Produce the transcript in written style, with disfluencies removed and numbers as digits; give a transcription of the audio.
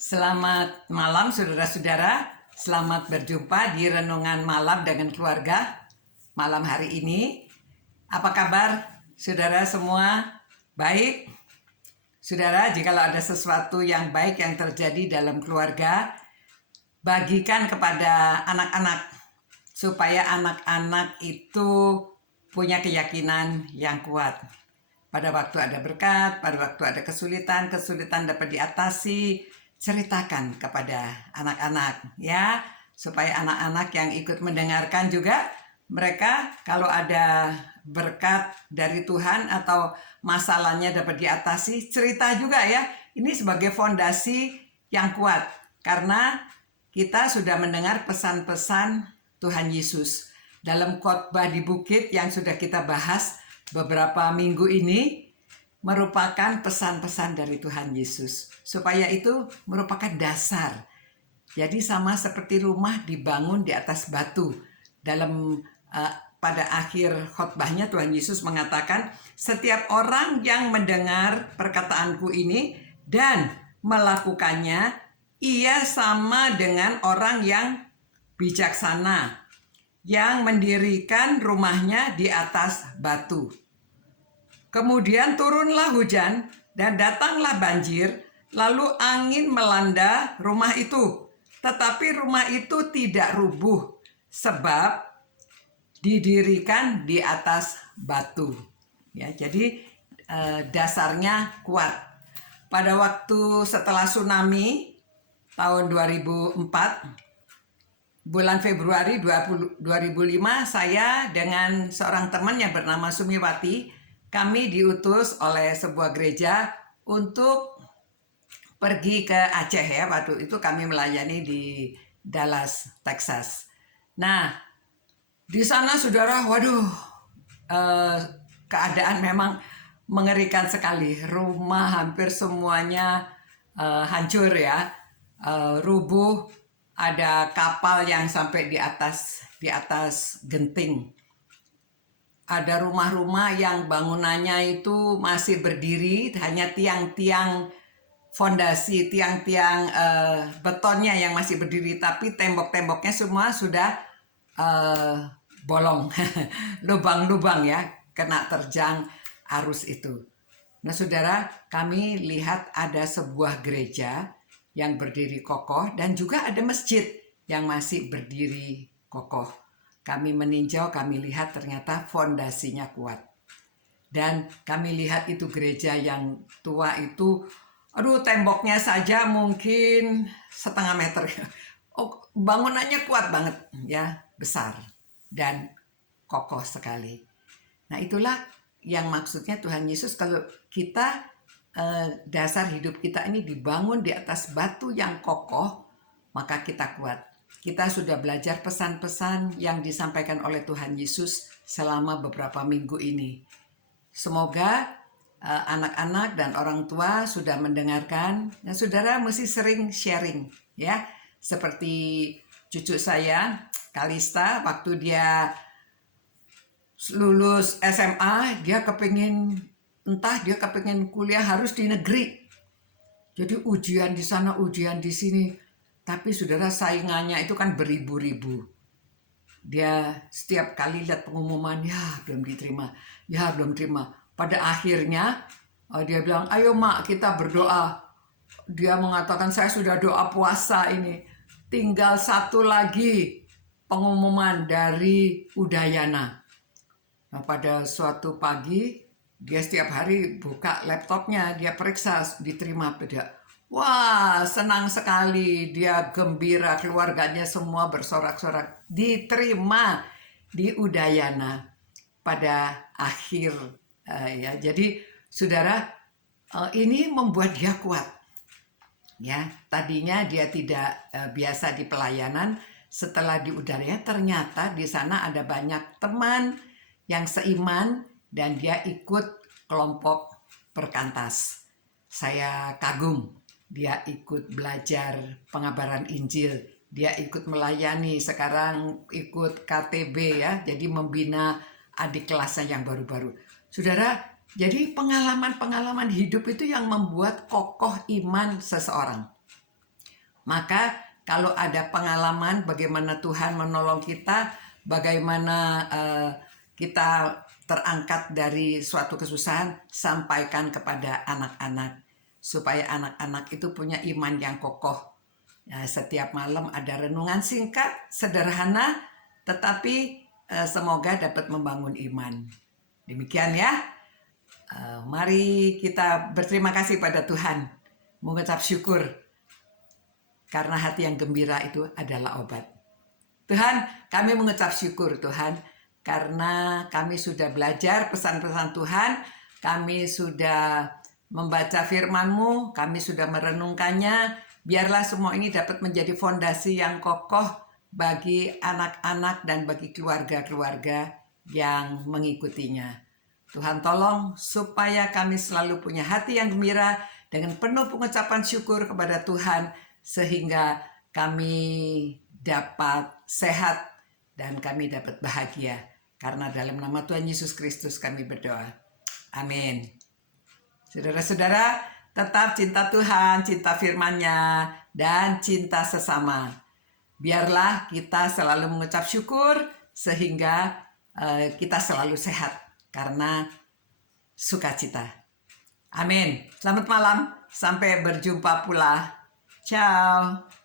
Selamat malam saudara-saudara, selamat berjumpa di Renungan Malam dengan Keluarga malam hari ini. Apa kabar saudara semua? Baik? Saudara, jikalau ada sesuatu yang baik yang terjadi dalam keluarga, bagikan kepada anak-anak supaya anak-anak itu punya keyakinan yang kuat. Pada waktu ada berkat, pada waktu ada kesulitan dapat diatasi, ceritakan kepada anak-anak ya, supaya anak-anak yang ikut mendengarkan juga mereka kalau ada berkat dari Tuhan atau masalahnya dapat diatasi, cerita juga ya. Ini sebagai fondasi yang kuat karena kita sudah mendengar pesan-pesan Tuhan Yesus dalam khotbah di bukit yang sudah kita bahas beberapa minggu ini, merupakan pesan-pesan dari Tuhan Yesus. Supaya itu merupakan dasar. Jadi sama seperti rumah dibangun di atas batu. Pada akhir khotbahnya Tuhan Yesus mengatakan, setiap orang yang mendengar perkataanku ini dan melakukannya, ia sama dengan orang yang bijaksana yang mendirikan rumahnya di atas batu. Kemudian turunlah hujan dan datanglah banjir, lalu angin melanda rumah itu. Tetapi rumah itu tidak rubuh sebab didirikan di atas batu. Ya, jadi dasarnya kuat. Pada waktu setelah tsunami tahun 2004, bulan Februari 2005, saya dengan seorang teman yang bernama Sumiwati, kami diutus oleh sebuah gereja untuk pergi ke Aceh ya. Waktu itu kami melayani di Dallas, Texas. Nah, di sana saudara, keadaan memang mengerikan sekali. Rumah hampir semuanya hancur ya, rubuh. Ada kapal yang sampai di atas genting. Ada rumah-rumah yang bangunannya itu masih berdiri, hanya tiang-tiang fondasi, tiang-tiang betonnya yang masih berdiri, tapi tembok-temboknya semua sudah bolong, lubang-lubang ya, kena terjang arus itu. Nah saudara, kami lihat ada sebuah gereja yang berdiri kokoh dan juga ada masjid yang masih berdiri kokoh. Kami meninjau, kami lihat ternyata fondasinya kuat. Dan kami lihat itu gereja yang tua itu, temboknya saja mungkin setengah meter. Bangunannya kuat banget ya, besar dan kokoh sekali. Nah itulah yang maksudnya Tuhan Yesus, kalau kita dasar hidup kita ini dibangun di atas batu yang kokoh, maka kita kuat. Kita sudah belajar pesan-pesan yang disampaikan oleh Tuhan Yesus selama beberapa minggu ini. Semoga anak-anak dan orang tua sudah mendengarkan. Nah, saudara mesti sering sharing ya. Seperti cucu saya, Kalista, waktu dia lulus SMA, dia kepingin kuliah harus di negeri. Jadi ujian di sana, ujian di sini. Tapi saudara, saingannya itu kan beribu-ribu. Dia setiap kali lihat pengumuman, belum diterima. Pada akhirnya dia bilang, ayo mak kita berdoa. Dia mengatakan, saya sudah doa puasa ini. Tinggal satu lagi pengumuman dari Udayana. Nah, pada suatu pagi, dia setiap hari buka laptopnya, dia periksa diterima tidak. Wah, senang sekali, dia gembira, keluarganya semua bersorak-sorak, diterima di Udayana pada akhir ya. Jadi saudara, ini membuat dia kuat. Ya, tadinya dia tidak biasa di pelayanan, setelah di Udayana ternyata di sana ada banyak teman yang seiman dan dia ikut kelompok perkantas. Saya kagum. Dia ikut belajar pengabaran Injil, dia ikut melayani, sekarang ikut KTB ya, jadi membina adik kelasnya yang baru-baru. Saudara, jadi pengalaman-pengalaman hidup itu yang membuat kokoh iman seseorang. Maka kalau ada pengalaman bagaimana Tuhan menolong kita, bagaimana kita terangkat dari suatu kesusahan, sampaikan kepada anak-anak supaya anak-anak itu punya iman yang kokoh. Ya, setiap malam ada renungan singkat, sederhana, tetapi semoga dapat membangun iman. Demikian ya. Mari kita berterima kasih pada Tuhan, mengucap syukur, karena hati yang gembira itu adalah obat. Tuhan, kami mengucap syukur Tuhan, karena kami sudah belajar pesan-pesan Tuhan, kami sudah membaca firman-Mu, kami sudah merenungkannya. Biarlah semua ini dapat menjadi fondasi yang kokoh bagi anak-anak dan bagi keluarga-keluarga yang mengikutinya. Tuhan tolong supaya kami selalu punya hati yang gembira dengan penuh pengucapan syukur kepada Tuhan, sehingga kami dapat sehat dan kami dapat bahagia. Karena dalam nama Tuhan Yesus Kristus kami berdoa. Amin. Saudara-saudara, tetap cinta Tuhan, cinta firman-Nya, dan cinta sesama. Biarlah kita selalu mengucap syukur sehingga kita selalu sehat karena sukacita. Amin. Selamat malam. Sampai berjumpa pula. Ciao.